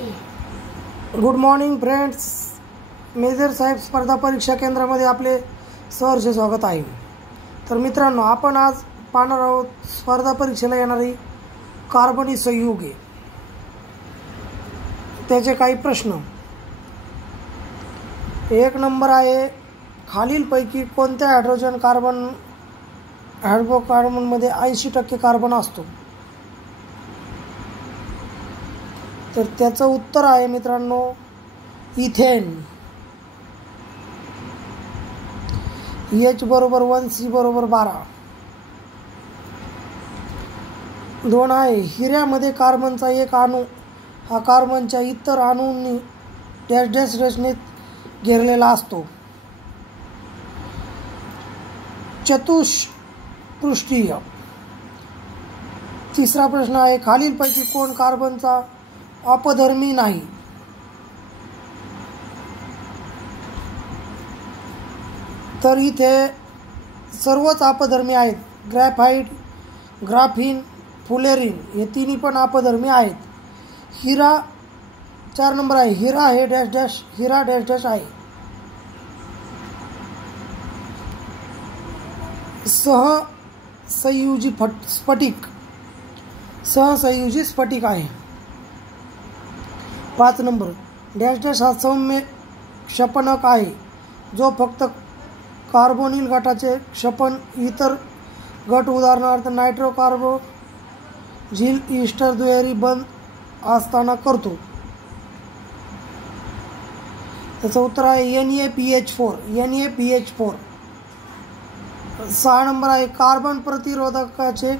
Good morning friends. Major साहेब स्पर्धा परीक्षा केंद्रामध्ये आपले सहर्ष स्वागत आहे. तर मित्रांनो, आपण आज पाहणार आहोत स्पर्धा परीक्षेला येणारी कार्बनी संयुगे, त्याचे काही प्रश्न. एक नंबर आहे, खालीलपैकी कोणत्या हायड्रोकार्बनमध्ये 80% कार्बन असतो? तर त्याचं उत्तर आहे मित्रांनो इथेन. H बरोबर 1, C बरोबर 12. 2 आहे, हिऱ्यामध्ये कार्बनचा एक अणू हा कार्बनच्या इतर अणूंनी डॅश डॅश रचनेत घेरलेला असतो. चतुष्पृष्ठीय. तिसरा प्रश्न आहे, खालीलपैकी कोण कार्बनचा अपधर्मी नाही? तर इथे सर्वच अपधर्मी आहेत. ग्रॅफाइट, ग्राफिन, फुलेरिन हे तिन्ही पण अपधर्मी आहेत. हिरा 4 नंबर आहे, हिरा हे डॅश डॅश, हिरा डॅश डॅश आहे. सहसंयोजी स्फटिक आहे. 5 नंबर, डॅश डॅश हा सौम्य क्षपणक आहे जो फक्त कार्बोनिल गटाचे क्षपन इतर गट उदाहरणार्थ नायट्रोकार्बोझिल ईस्टर दुहेरी बंद असताना करतो. त्याचं उत्तर आहे NaPH4. 6 नंबर आहे, कार्बन प्रतिरोधकाचे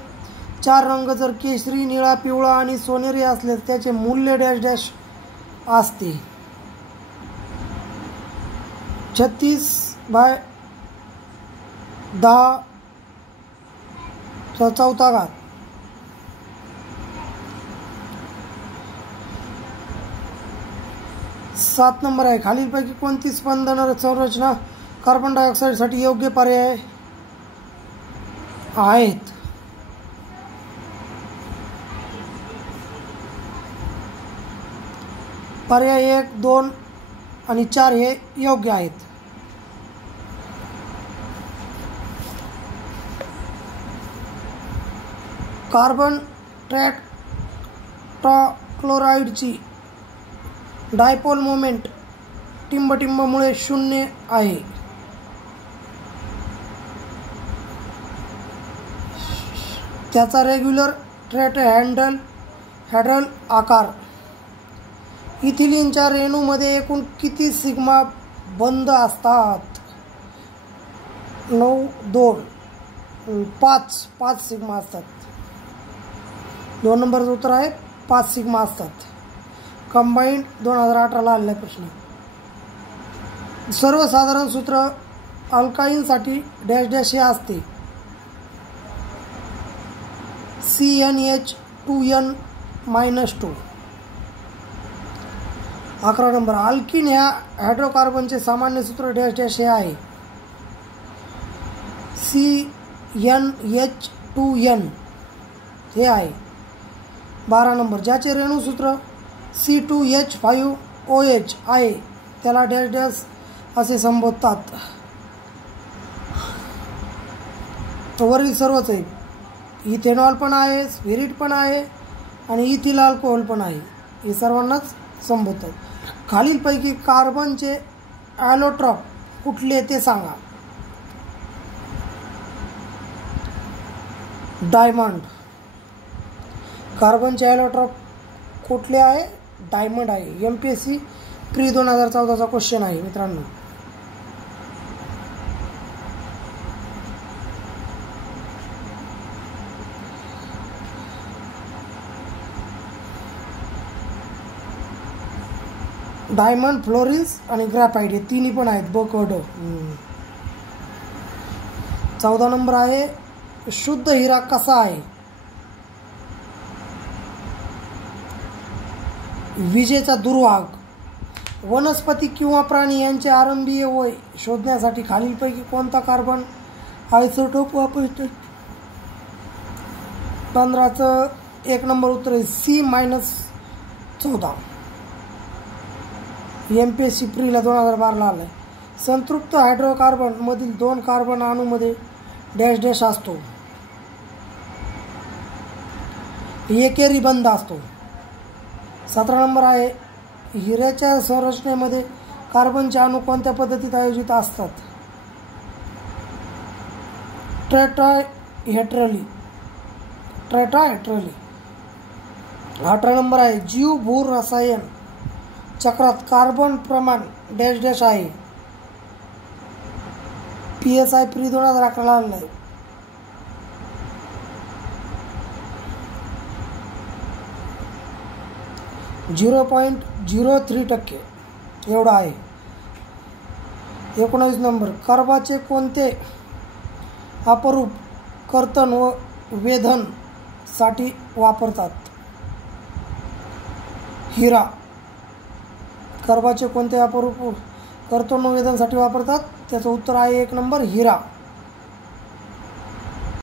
4 रंग जर केशरी, निळा, पिवळा आणि सोनेरी असले त्याचे मूल्य डॅश डॅश असते. 36/10^4. 7 नंबर आहे, खालीलपैकी कोणती स्पंदन संरचना कार्बन डायऑक्साईडसाठी योग्य पर्याय आहेत? पर्याय 1, 2 आणि 4 हे योग्य आहेत. कार्बन टेट्राक्लोराइडची डायपोल मोमेंट टिंबटिंबमुळे 0 आहे. त्याचा रेग्युलर टेट्राहेड्रल आकार. इथिलीनच्या रेणूमध्ये एकूण किती सिग्मा बंध असतात? 9, 2, 5 सिग्मा असतात. 2 नंबरचं उत्तर आहे 5 सिग्मा असतात. कंबाईंड 2018ला आलेला प्रश्न. सर्वसाधारण सूत्र अल्काईनसाठी डॅश डॅश हे असते. CnH2n-2. 11 नंबर, अल्किन ह्या हायड्रोकार्बनचे सामान्य सूत्र डॅश डॅश हे आहे. CnH2n हे आहे. 12 नंबर, ज्याचे रेणूसूत्र C2H5OH आहे त्याला डॅश डॅश असे संबोधतात. वरील सर्वच आहे. इथेनॉल पण आहे, स्पिरिट पण आहे आणि इथिल अल्कोहोल पण आहे. हे सर्वांनाच संबोधतात. खालीलपैकी कार्बनचे ॲलोट्रॉप कुठले ते सांगा? डायमंड. कार्बनचे ॲलोट्रॉप कुठले आहे? डायमंड आहे. MPSC प्री 2014चा क्वेश्चन आहे मित्रांनो. डायमंड, फ्लोरिन्स आणि ग्रॅफाइट हे तिन्ही पण आहेत. बकड. 14 नंबर आहे, शुद्ध हिरा कसा आहे? विजेचा दुर्वाग. वनस्पती किंवा प्राणी यांचे आरंभीय वय शोधण्यासाठी खालीलपैकी कोणता कार्बन आयसोटोप वापरतात? 15चं 1 नंबर उत्तर आहे C-14. MPSC प्रीला 2012ला आलं आहे. संतृप्त हायड्रोकार्बन मधील 2 कार्बन अणूमध्ये डॅश डॅश असतो. एकेरी बंध असतो. 17 नंबर आहे, हिऱ्याच्या संरचनेमध्ये कार्बनचे अणू कोणत्या पद्धतीत आयोजित असतात? टेट्राहेड्रली. 18 नंबर आहे, जीव भू रसायन चक्रात कार्बन प्रमाण डॅश डॅश आहे. PSI प्री 2011ला आलेला आहे. 0.03% एवढा आहे. 19 नंबर, कर्बाचे कोणते अपरूप कर्तन व वेधन साठी वापरतात? हिरा. कर्बाचे कोणते अपरूप कर्तन व वेधनसाठी वापरतात? त्याचं उत्तर आहे 1 नंबर हिरा.